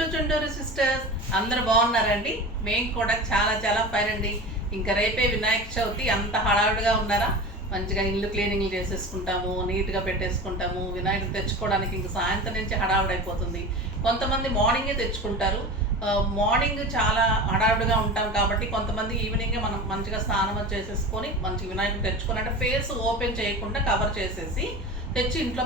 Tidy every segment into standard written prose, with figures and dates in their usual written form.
To చుంటూరు sisters. అందరూ బాగున్నారండి? మేము కూడా చాలా చాలా ఫైన్ అండి. ఇంకా రేపే వినాయక చవితి. అంత హడావుడిగా ఉన్నారా? మంచిగా ఇల్లు క్లీనింగ్ చేసేసుకుంటాము, నీట్గా పెట్టేసుకుంటాము. వినాయకుడు తెచ్చుకోవడానికి ఇంక సాయంత్రం నుంచి హడావుడైపోతుంది. కొంతమంది మార్నింగే తెచ్చుకుంటారు. మార్నింగ్ చాలా హడావుడిగా ఉంటాం కాబట్టి కొంతమంది ఈవినింగే మనం మంచిగా స్నానం చేసేసుకొని మంచి వినాయకుడు తెచ్చుకొని, అంటే ఫేస్ ఓపెన్ చేయకుండా కవర్ చేసేసి తెచ్చి ఇంట్లో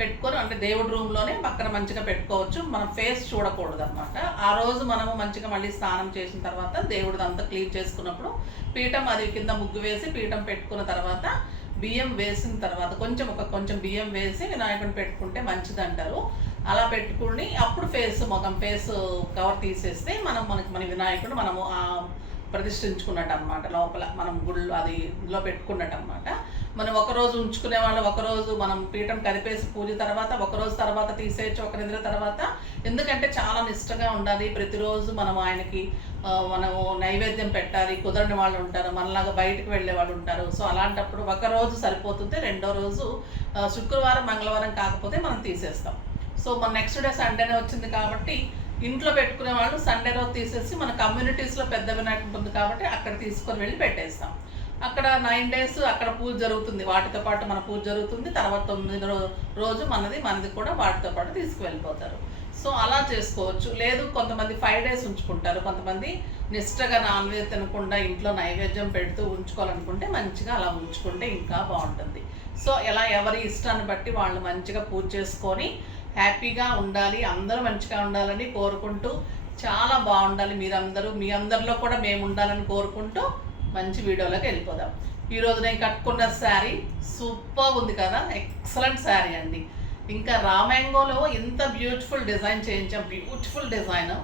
పెట్టుకొని అంటే దేవుడి రూమ్లోనే పక్కన మంచిగా పెట్టుకోవచ్చు. మనం ఫేస్ చూడకూడదు అనమాట. ఆ రోజు మనము మంచిగా మళ్ళీ స్నానం చేసిన తర్వాత దేవుడిది అంతా క్లీన్ చేసుకున్నప్పుడు పీఠం అది కింద ముగ్గు వేసి పీఠం పెట్టుకున్న తర్వాత బియ్యం వేసిన తర్వాత కొంచెం బియ్యం వేసి వినాయకుడిని పెట్టుకుంటే మంచిది అంటారు. అలా పెట్టుకుని అప్పుడు మొఖం ఫేస్ కవర్ తీసేస్తే మన వినాయకుడు మనము ప్రతిష్ఠించుకున్నట్టు అనమాట. లోపల మనం గుళ్ళు అది ఇందులో పెట్టుకున్నట్టు అనమాట. మనం ఒకరోజు ఉంచుకునే వాళ్ళు ఒకరోజు మనం పీఠం కదిపేసి పూజ తర్వాత ఒకరోజు తర్వాత తీసేయచ్చు, ఒక నిద్ర తర్వాత. ఎందుకంటే చాలా నిష్టగా ఉండాలి. ప్రతిరోజు మనం ఆయనకి మనము నైవేద్యం పెట్టాలి. కుదరని వాళ్ళు ఉంటారు, మనలాగా బయటకు వెళ్ళే వాళ్ళు ఉంటారు. సో అలాంటప్పుడు ఒకరోజు సరిపోతుంది. రెండో రోజు శుక్రవారం మంగళవారం కాకపోతే మనం తీసేస్తాం. సో మన నెక్స్ట్ డే సండేనే వచ్చింది కాబట్టి ఇంట్లో పెట్టుకునే వాళ్ళు సండే రోజు తీసేసి మన కమ్యూనిటీస్లో పెద్ద వినాయకుడు ఉంటుంది కాబట్టి అక్కడ తీసుకొని వెళ్ళి పెట్టేస్తాం. అక్కడ 9 days అక్కడ పూజ జరుగుతుంది. వాటితో పాటు మన పూజ జరుగుతుంది. తర్వాత 9వ రోజు మనది కూడా వాటితో పాటు తీసుకువెళ్ళిపోతారు. సో అలా చేసుకోవచ్చు. లేదు కొంతమంది 5 days ఉంచుకుంటారు. కొంతమంది నిష్టగా నాన్ వెజ్ తినకుండా ఇంట్లో నైవేద్యం పెడుతూ ఉంచుకోవాలనుకుంటే మంచిగా అలా ఉంచుకుంటే ఇంకా బాగుంటుంది. సో ఇలా ఎవరి ఇష్టాన్ని బట్టి వాళ్ళు మంచిగా పూజ చేసుకొని హ్యాపీగా ఉండాలి, అందరూ మంచిగా ఉండాలని కోరుకుంటూ, చాలా బాగుండాలి మీ అందరిలో కూడా మేము ఉండాలని కోరుకుంటూ మంచి వీడియోలోకి వెళ్ళిపోదాం. ఈరోజు నేను కట్టుకున్న శారీ సూపర్ ఉంది కదా, ఎక్సలెంట్ శారీ అండి. ఇంకా రామ్యాంగోలో ఇంత బ్యూటిఫుల్ డిజైన్ చేయించాం. Beautiful design,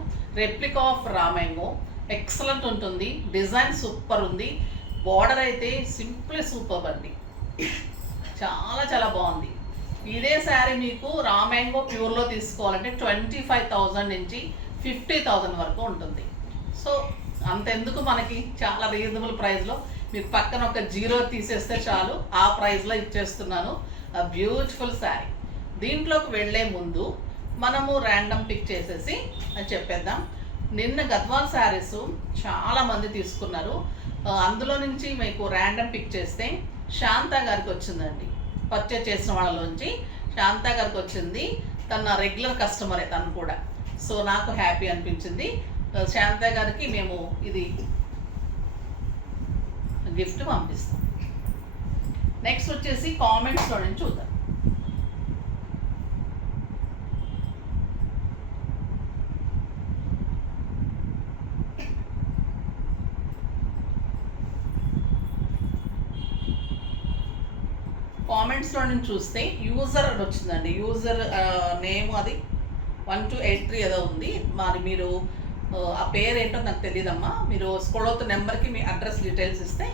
replica of raw mango. Excellent ఉంటుంది, డిజైన్ సూపర్ ఉంది. బార్డర్ అయితే సింప్లీ సూపర్ అండి, చాలా చాలా బాగుంది. ఇదే శారీ మీకు రామ్యాంగో ప్యూర్లో తీసుకోవాలంటే 25,000 నుంచి 50,000 వరకు ఉంటుంది. సో అంతెందుకు, మనకి చాలా రీజనబుల్ ప్రైస్లో మీకు పక్కన ఒక 0 తీసేస్తే చాలు, ఆ ప్రైస్లో ఇచ్చేస్తున్నాను. బ్యూటిఫుల్ శారీ. దీంట్లోకి వెళ్ళే ముందు మనము ర్యాండమ్ పిక్ చేసేసి అది చెప్పేద్దాం. నిన్న గద్వాల్ శారీస్ చాలామంది తీసుకున్నారు. అందులో నుంచి మీకు ర్యాండమ్ పిక్ చేస్తే శాంతా గారికి వచ్చిందండి. పర్చేజ్ చేసిన వాళ్ళలోంచి శాంతా గారికి వచ్చింది. తన నా రెగ్యులర్ కస్టమరే తను కూడా. సో నాకు హ్యాపీ అనిపించింది. శాంతా గారికి మేము ఇది గిఫ్ట్ పంపిస్తాం. నెక్స్ట్ వచ్చేసి కామెంట్స్లో నుంచి చూద్దాం. కామెంట్స్లో నుంచి చూస్తే యూజర్ అని వచ్చిందండి. యూజర్ నేమ్ అది 1283 ఏదో ఉంది. మరి మీరు ఆ పేరు ఏంటో నాకు తెలియదమ్మా. మీరు స్క్రోల్ అవుతున్న నెంబర్కి మీ అడ్రస్ డీటెయిల్స్ ఇస్తే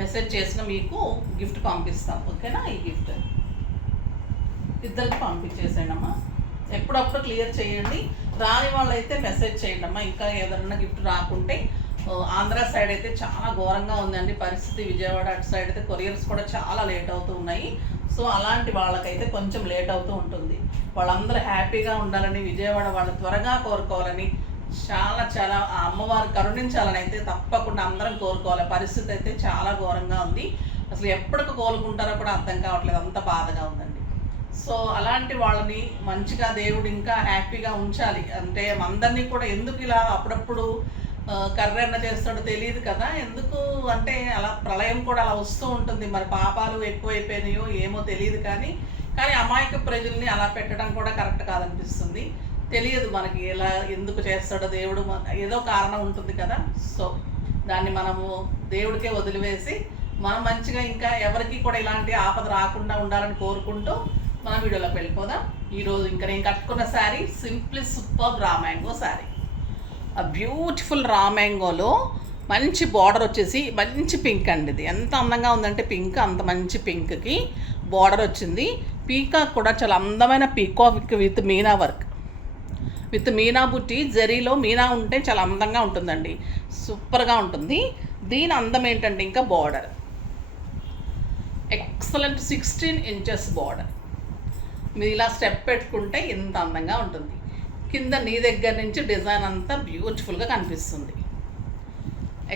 మెసేజ్ చేసిన మీకు గిఫ్ట్ పంపిస్తాం. ఓకేనా? ఈ గిఫ్ట్ ఇద్దరికి పంపించేసేయండి అమ్మా. ఎప్పుడప్పుడు క్లియర్ చేయండి. రాని వాళ్ళైతే మెసేజ్ చేయండి అమ్మా. ఇంకా ఏదైనా గిఫ్ట్ రాకుంటే. ఆంధ్ర సైడ్ అయితే చాలా ఘోరంగా ఉందండి పరిస్థితి. విజయవాడ అటు సైడ్ అయితే కొరియర్స్ కూడా చాలా లేట్ అవుతూ ఉన్నాయి. సో అలాంటి వాళ్ళకైతే కొంచెం లేట్ అవుతూ ఉంటుంది. వాళ్ళందరూ హ్యాపీగా ఉండాలని, విజయవాడ వాళ్ళు త్వరగా కోరుకోవాలని, చాలా చాలా ఆ అమ్మవారు కరుణించాలని అయితే తప్పకుండా అందరం కోరుకోవాలి. పరిస్థితి అయితే చాలా ఘోరంగా ఉంది. అసలు ఎప్పటికి కోలుకుంటారో కూడా అర్థం కావట్లేదు, అంత బాధగా ఉందండి. సో అలాంటి వాళ్ళని మంచిగా దేవుడు ఇంకా హ్యాపీగా ఉంచాలి. అంటే అందరినీ కూడా ఎందుకు ఇలా అప్పుడప్పుడు కర్రెన్న చేస్తాడో తెలియదు కదా. ఎందుకు అంటే అలా ప్రళయం కూడా అలా వస్తూ ఉంటుంది. మరి పాపాలు ఎక్కువైపోయినాయో ఏమో తెలియదు. కానీ అమాయక ప్రజల్ని అలా పెట్టడం కూడా కరెక్ట్ కాదనిపిస్తుంది. తెలియదు మనకి ఎలా ఎందుకు చేస్తాడో దేవుడు, ఏదో కారణం ఉంటుంది కదా. సో దాన్ని మనము దేవుడికే వదిలివేసి మనం మంచిగా ఇంకా ఎవరికి కూడా ఇలాంటి ఆపద రాకుండా ఉండాలని కోరుకుంటూ మన వీడియోలోకి వెళ్ళిపోదాం. ఈరోజు ఇంకా నేను కట్టుకున్న sari simply super raw mango sari. ఆ బ్యూటిఫుల్ రామ్యాంగోలో మంచి బార్డర్ వచ్చేసి మంచి పింక్ అండి. ఇది ఎంత అందంగా ఉందంటే పింక్, అంత మంచి పింక్కి బార్డర్ వచ్చింది. పీకాక్ కూడా చాలా అందమైన peacock with Meena work, with Meena బుట్టి. జరీలో మీనా ఉంటే చాలా అందంగా ఉంటుందండి, సూపర్గా ఉంటుంది. దీని అందం ఏంటంటే ఇంకా బార్డర్ ఎక్సలెంట్ 16 inches బార్డర్. మీరు ఇలా స్టెప్ పెట్టుకుంటే ఎంత అందంగా ఉంటుంది. కింద నీ దగ్గర నుంచి డిజైన్ అంతా బ్యూటిఫుల్గా కనిపిస్తుంది.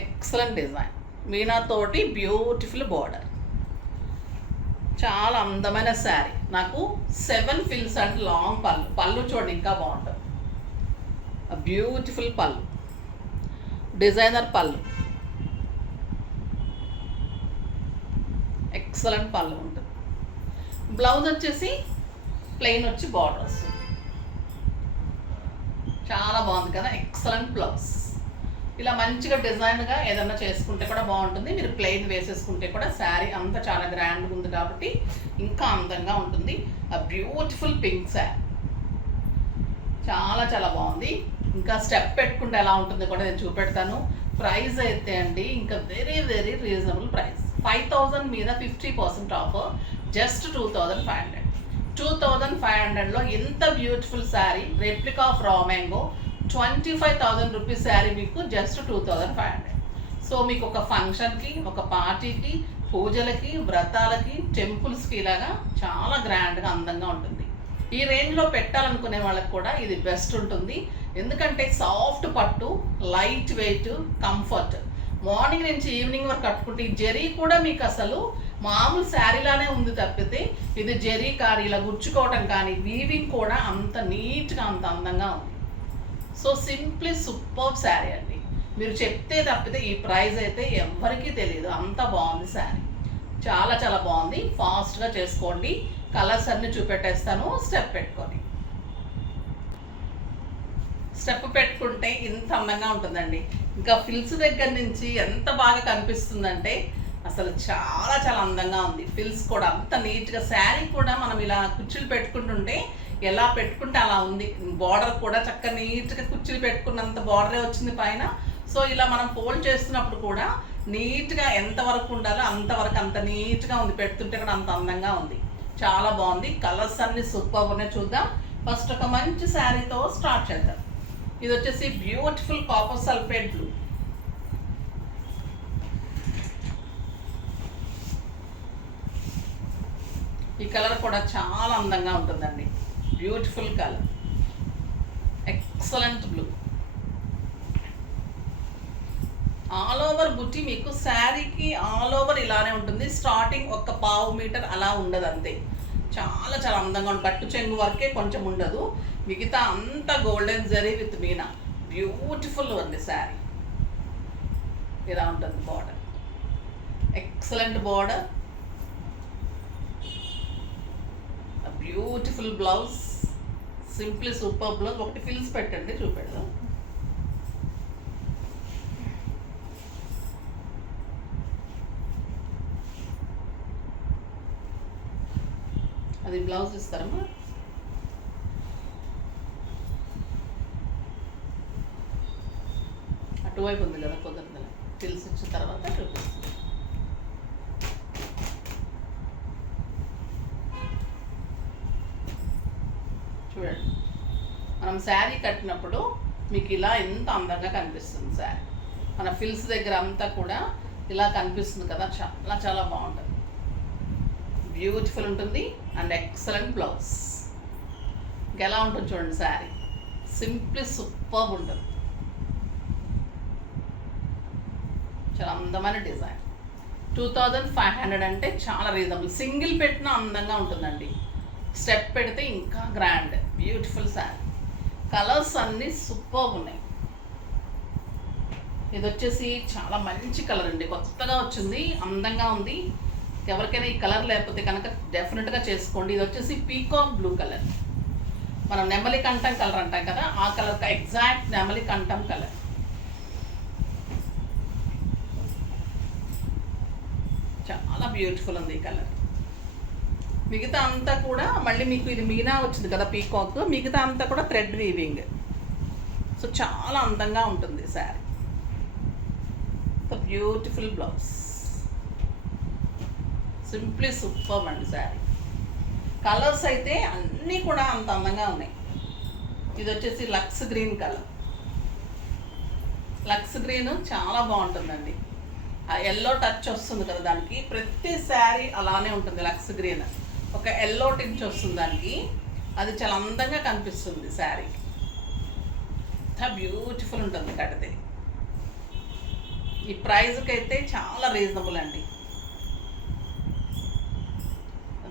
ఎక్సలెంట్ డిజైన్, మీనాతోటి బ్యూటిఫుల్ బార్డర్, చాలా అందమైన శారీ. నాకు 7 ఫిల్స్ అండ్ లాంగ్ పళ్ళు చూడండి ఇంకా బాగుంటుంది. బ్యూటిఫుల్ పళ్ళు, డిజైనర్ పళ్ళు, ఎక్సలెంట్ పళ్ళు ఉంటుంది. బ్లౌజ్ వచ్చేసి ప్లెయిన్ వచ్చి బార్డర్ వస్తుంది. చాలా బాగుంది కదా, ఎక్సలెంట్ బ్లౌజ్. ఇలా మంచిగా డిజైన్గా ఏదన్నా చేసుకుంటే కూడా బాగుంటుంది. మీరు ప్లెయిన్ వేసేసుకుంటే కూడా శారీ అంతా చాలా గ్రాండ్గా ఉంది కాబట్టి ఇంకా అందంగా ఉంటుంది. ఆ బ్యూటిఫుల్ పింక్ శారీ చాలా చాలా బాగుంది. ఇంకా స్టెప్ పెట్టుకుంటే ఎలా ఉంటుందో కూడా నేను చూపెడతాను. ప్రైస్ అయితే అండి ఇంకా వెరీ వెరీ రీజనబుల్ ప్రైస్. 5000 మీద 50% ఆఫర్, జస్ట్ 2500. 2500లో ఎంత beautiful sari, replica of raw mango, 25,000 rupees sari మీకు జస్ట్ 2500. సో మీకు ఒక ఫంక్షన్కి, ఒక పార్టీకి, పూజలకి, వ్రతాలకి, టెంపుల్స్కి ఇలాగా చాలా గ్రాండ్గా అందంగా ఉంటుంది. ఈ రేంజ్లో పెట్టాలనుకునే వాళ్ళకి కూడా ఇది బెస్ట్ ఉంటుంది. ఎందుకంటే సాఫ్ట్ పట్టు, లైట్ వెయిట్, కంఫర్ట్. మార్నింగ్ నుంచి ఈవినింగ్ వరకు కట్టుకుంటే ఈ జరీ కూడా మీకు అసలు మామూలు శారీలానే ఉంది తప్పితే ఇది జరీ కానీ ఇలా గుచ్చుకోవటం కానీ వీవింగ్ కూడా అంత నీట్గా అంత అందంగా ఉంది. సో సింప్లీ సూపర్ శారీ అండి. మీరు చెప్తే తప్పితే ఈ ప్రైస్ అయితే ఎవరికీ తెలియదు, అంత బాగుంది శారీ. చాలా చాలా బాగుంది. ఫాస్ట్గా చేసుకోండి. కలర్స్ అన్నీ చూపెట్టేస్తాను. స్టెప్ పెట్టుకొని స్టెప్ పెట్టుకుంటే ఇంత అందంగా ఉంటుందండి. ఇంకా ఫిల్స్ దగ్గర నుంచి ఎంత బాగా కనిపిస్తుందంటే అసలు చాలా చాలా అందంగా ఉంది. ఫిల్స్ కూడా అంత నీట్గా, శారీ కూడా మనం ఇలా కుచ్చులు పెట్టుకుంటుంటే ఎలా పెట్టుకుంటే అలా ఉంది. బార్డర్ కూడా చక్కగా నీట్గా కుచ్చులు పెట్టుకున్నంత బార్డరే వచ్చింది పైన. సో ఇలా మనం ఫోల్డ్ చేస్తున్నప్పుడు కూడా నీట్గా ఎంతవరకు ఉండాలో అంతవరకు అంత నీట్గా ఉంది. పెడుతుంటే కూడా అంత అందంగా ఉంది. చాలా బాగుంది. కలర్స్ అన్ని సూపర్ ఉన్నాయి. చూద్దాం. ఫస్ట్ ఒక మంచి శారీతో స్టార్ట్ చేద్దాం. ఇది వచ్చేసి బ్యూటిఫుల్ కాపర్ సల్ఫేట్ బ్లూ. ఈ కలర్ కూడా చాలా అందంగా ఉంటుందండి. Beautiful colour, excellent blue. All over బుట్టి మీకు శారీకి ఆల్ ఓవర్ ఇలానే ఉంటుంది. స్టార్టింగ్ ఒక 1/2 మీటర్ అలా ఉండదు అంతే. చాలా చాలా అందంగా ఉంటుంది. కట్టు చెంగు వరకే కొంచెం ఉండదు, మిగతా అంతా golden zari with Meena. Beautiful ఉంది శారీ. ఇలా ఉంటుంది border, excellent border, beautiful blouse, simply super blouse. ఒకటి ఫిల్స్ పెట్టండి చూపెడదాం. అది బ్లౌజ్ ఇస్తారమ్మా. అటువైపు ఉంది కదా, కుదరదు. ఫిల్స్ ఇచ్చిన తర్వాత చూపిస్తుంది. చూడండి, మనం శారీ కట్టినప్పుడు మీకు ఇలా ఎంత అందంగా కనిపిస్తుంది శారీ. మన ఫిల్స్ దగ్గర అంతా కూడా ఇలా కనిపిస్తుంది కదా, చాలా చాలా బాగుంటుంది. బ్యూటిఫుల్ ఉంటుంది అండ్ ఎక్సలెంట్ బ్లౌజ్. ఎలా ఉంటుంది చూడండి శారీ, సింప్లీ సూపర్ ఉంటుంది. చాలా అందమైన డిజైన్. 2500 అంటే చాలా రీజనబుల్. సింగిల్ పెట్టినా అందంగా ఉంటుందండి, స్టెప్ పెడితే ఇంకా గ్రాండ్. బ్యూటిఫుల్ శారీ. కలర్స్ అన్నీ సూపర్ ఉన్నాయి. ఇది వచ్చేసి చాలా మంచి కలర్ అండి, కొత్తగా వచ్చింది, అందంగా ఉంది. ఎవరికైనా ఈ కలర్ లేకపోతే కనుక డెఫినెట్గా చేసుకోండి. ఇది వచ్చేసి పీకాక్ బ్లూ కలర్, మనం నెమలి కంఠం కలర్ అంటాం కదా, ఆ కలర్ ఎగ్జాక్ట్ నెమలి కంఠం కలర్. చాలా బ్యూటిఫుల్ ఉంది ఈ కలర్. మిగతా అంతా కూడా మళ్ళీ మీకు ఇది మీనా వచ్చింది కదా పీకాక్, మిగతా అంతా కూడా థ్రెడ్ వీవింగ్. సో చాలా అందంగా ఉంటుంది sari. Beautiful blouse, simply super అండి శారీ. కలర్స్ అయితే అన్నీ కూడా అంత అందంగా ఉన్నాయి. ఇది వచ్చేసి lux green colour. Lux green చాలా బాగుంటుందండి. ఆ ఎల్లో టచ్ వస్తుంది కదా దానికి, ప్రతి శారీ అలానే ఉంటుంది. లక్స్ గ్రీన్ ఒక ఎల్లో టించ్ వస్తుంది దానికి, అది చాలా అందంగా కనిపిస్తుంది శారీకి. ఎంత బ్యూటిఫుల్ ఉంటుంది కడితే. ఈ ప్రైజ్కి అయితే చాలా రీజనబుల్ అండి.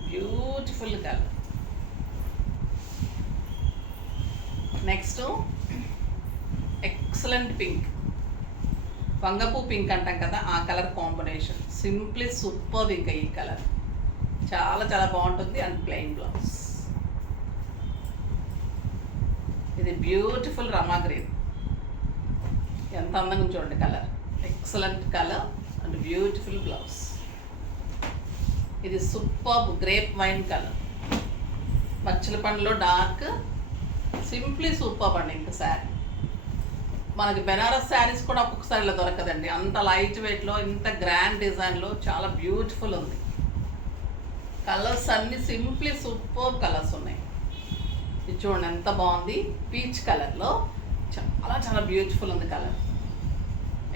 Beautiful colour. Next excellent pink, వంగపూ పింక్ అంటాం కదా, ఆ కలర్ కాంబినేషన్. Simply super. ఇంకా ఈ కలర్ చాలా చాలా బాగుంటుంది. And plain blouse. ఇది బ్యూటిఫుల్ రమా గ్రీన్. ఎంత అందంగా చూడండి colour. Excellent colour and beautiful blouse. ఇది సూపర్ గ్రేప్ వైన్ కలర్, మచ్చల పండులో డార్క్. సింప్లీ సూపర్ అండి. ఇంకా శారీ మనకి బెనారస్ శారీస్ కూడా ఒక్కొక్కసారి ఇలా దొరకదండి. అంత లైట్ వెయిట్లో, ఇంత గ్రాండ్ డిజైన్లో చాలా బ్యూటిఫుల్ ఉంది. కలర్స్ అన్నీ సింప్లీ సూపర్ కలర్స్ ఉన్నాయి. ఇది చూడండి ఎంత బాగుంది. పీచ్ కలర్లో చాలా చాలా బ్యూటిఫుల్ ఉంది colour.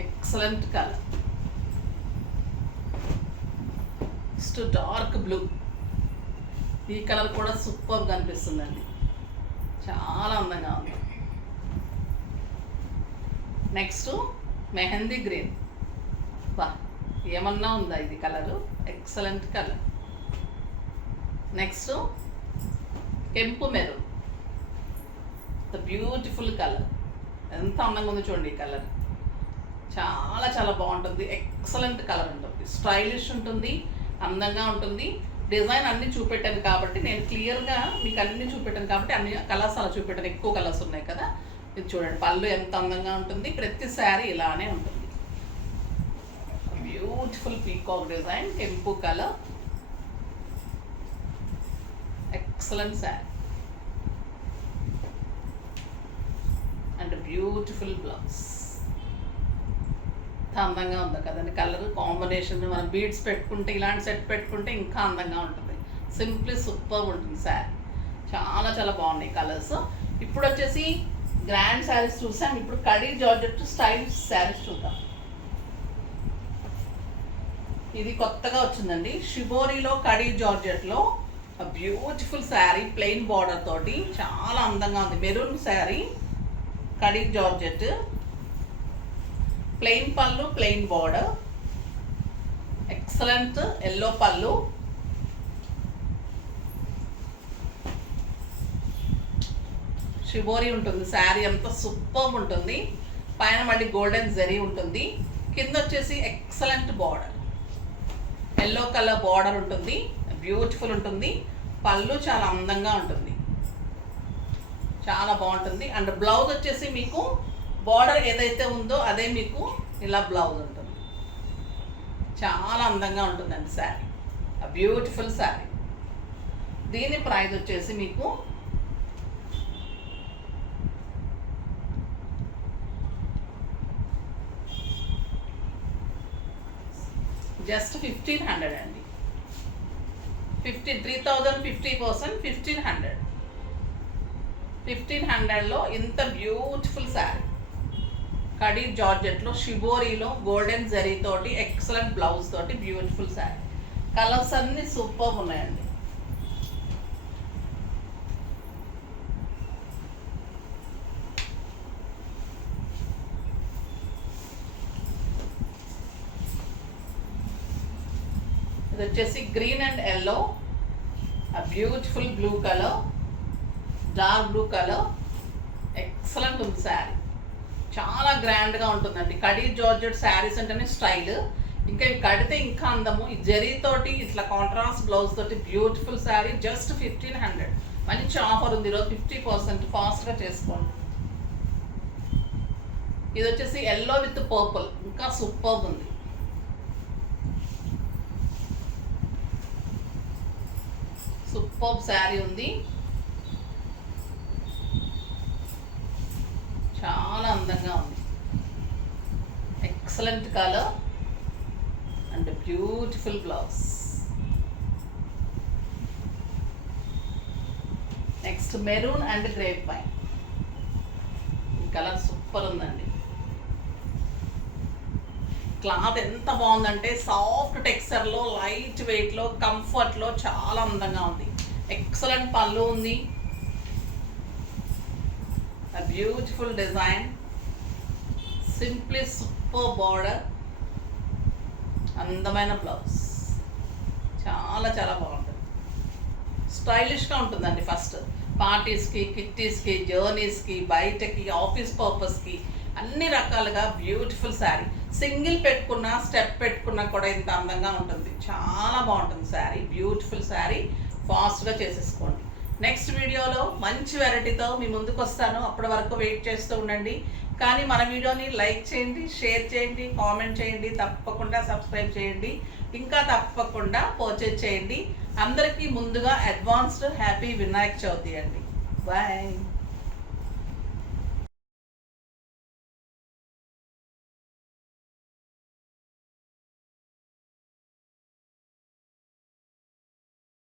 Excellent colour. Next dark blue. ఈ కలర్ కూడా సూపర్గా అనిపిస్తుందండి. చాలా అందంగా ఉంది. Next mehndi green. బా, ఏమన్నా ఉందా ఇది కలరు. Excellent colour. నెక్స్ట్ కెంపు మెరూన్. The beautiful colour. ఎంత అందంగా ఉంది చూడండి ఈ కలర్. చాలా చాలా బాగుంటుంది. ఎక్సలెంట్ కలర్ ఉంటుంది. స్టైలిష్ ఉంటుంది, అందంగా ఉంటుంది. డిజైన్ అన్నీ చూపెట్టాను కాబట్టి, నేను క్లియర్గా మీకు అన్నీ చూపెట్టాను కాబట్టి అన్ని కలర్స్ అలా చూపెట్టాను. ఎక్కువ కలర్స్ ఉన్నాయి కదా. ఇది చూడండి పళ్ళు ఎంత అందంగా ఉంటుంది. ప్రతి శారీ ఇలానే ఉంటుంది. బ్యూటిఫుల్ పీకాక్ డిజైన్, కెంపు colour. Excellent sari and beautiful blouse. అందంగా ఉంది కదండి కలర్ కాంబినేషన్. మనం బీడ్స్ పెట్టుకుంటే, ఇలాంటి సెట్ పెట్టుకుంటే ఇంకా అందంగా ఉంటుంది. సింప్లీ సూపర్ ఉంటుంది శారీ. చాలా చాలా బాగున్నాయి కలర్స్. ఇప్పుడు వచ్చేసి గ్రాండ్ శారీస్ చూసాం. ఇప్పుడు కడీ జార్జెట్ స్టైల్ శారీస్ చూద్దాం. ఇది కొత్తగా వచ్చిందండి. షిబోరిలో కడీ జార్జెట్లో బ్యూటిఫుల్ శారీ, ప్లెయిన్ బార్డర్ తోటి చాలా అందంగా ఉంది. మెరూన్ శారీ, కడీ జార్జెట్, ప్లెయిన్ పళ్ళు, ప్లెయిన్ బార్డర్. ఎక్సలెంట్ ఎల్లో పళ్ళు, షిబోరి ఉంటుంది. శారీ అంతా సూపర్ ఉంటుంది. పైన మళ్ళీ గోల్డెన్ జరీ ఉంటుంది. కింద వచ్చేసి excellent border, yellow colour border ఉంటుంది. బ్యూటిఫుల్ ఉంటుంది. పళ్ళు చాలా అందంగా ఉంటుంది. చాలా బాగుంటుంది. అండ్ బ్లౌజ్ వచ్చేసి మీకు బార్డర్ ఏదైతే ఉందో అదే మీకు ఇలా బ్లౌజ్ ఉంటుంది. చాలా అందంగా ఉంటుందండి శారీ. బ్యూటిఫుల్ శారీ. దీని ప్రైస్ వచ్చేసి మీకు జస్ట్ 1500 అండి. 3000 50%, 1500. 1500లో ఇంత బ్యూటిఫుల్ శారీ, కడీ జార్జెట్లో షిబోరీలో గోల్డెన్ జరీ తోటి ఎక్సలెంట్ బ్లౌజ్ తోటి బ్యూటిఫుల్ శారీ. కలర్స్ అన్నీ సూపర్ ఉన్నాయండి. ఇది వచ్చేసి green and yellow, beautiful blue colour, dark blue colour. Excellent ఉంది శారీ. చాలా గ్రాండ్గా ఉంటుందండి. కడీ జార్జెట్ శారీస్ అంటేనే స్టైల్. ఇంకా ఇవి కడితే ఇంకా అందము. ఈ జరీతోటి ఇట్లా కాంట్రాస్ట్ బ్లౌజ్ తోటి బ్యూటిఫుల్ శారీ. జస్ట్ 1500. మంచి ఆఫర్ ఉంది ఈరోజు. 50%. ఫాస్ట్గా చేసుకోండి. ఇది వచ్చేసి ఎల్లో విత్ పర్పుల్. ఇంకా సూపర్ ఉంది. సూపర్ శారీ ఉంది. చాలా అందంగా ఉంది. Excellent colour and beautiful blouse. Next maroon and grape wine. ఈ కలర్ సూపర్ ఉందండి. క్లాత్ ఎంత బాగుందంటే సాఫ్ట్ టెక్స్చర్లో, లైట్ వెయిట్లో, కంఫర్ట్లో చాలా అందంగా ఉంది. ఎక్సలెంట్ పళ్ళు ఉంది. Beautiful design, simply super border, అందమైన బ్లౌజ్, చాలా చాలా బాగుంటుంది. స్టైలిష్గా ఉంటుందండి. ఫస్ట్ పార్టీస్కి, కిట్టీస్కి, జర్నీస్కి, బయటకి, ఆఫీస్ పర్పస్కి అన్ని రకాలుగా బ్యూటిఫుల్ శారీ. సింగిల్ పెట్టుకున్నా, స్టెప్ పెట్టుకున్నా కూడా ఇంత అందంగా ఉంటుంది. చాలా బాగుంటుంది శారీ, బ్యూటిఫుల్ శారీ. ఫాస్ట్గా చేసేసుకోండి. నెక్స్ట్ వీడియోలో మంచి వెరైటీతో మీ ముందుకు వస్తాను. అప్పటి వరకు వెయిట్ చేస్తూ ఉండండి. కానీ మన వీడియోని లైక్ చేయండి, షేర్ చేయండి, కామెంట్ చేయండి, తప్పకుండా సబ్స్క్రైబ్ చేయండి, ఇంకా తప్పకుండా పర్చేజ్ చేయండి. అందరికీ ముందుగా అడ్వాన్స్డ్ హ్యాపీ వినాయక చవితి అండి. బాయ్.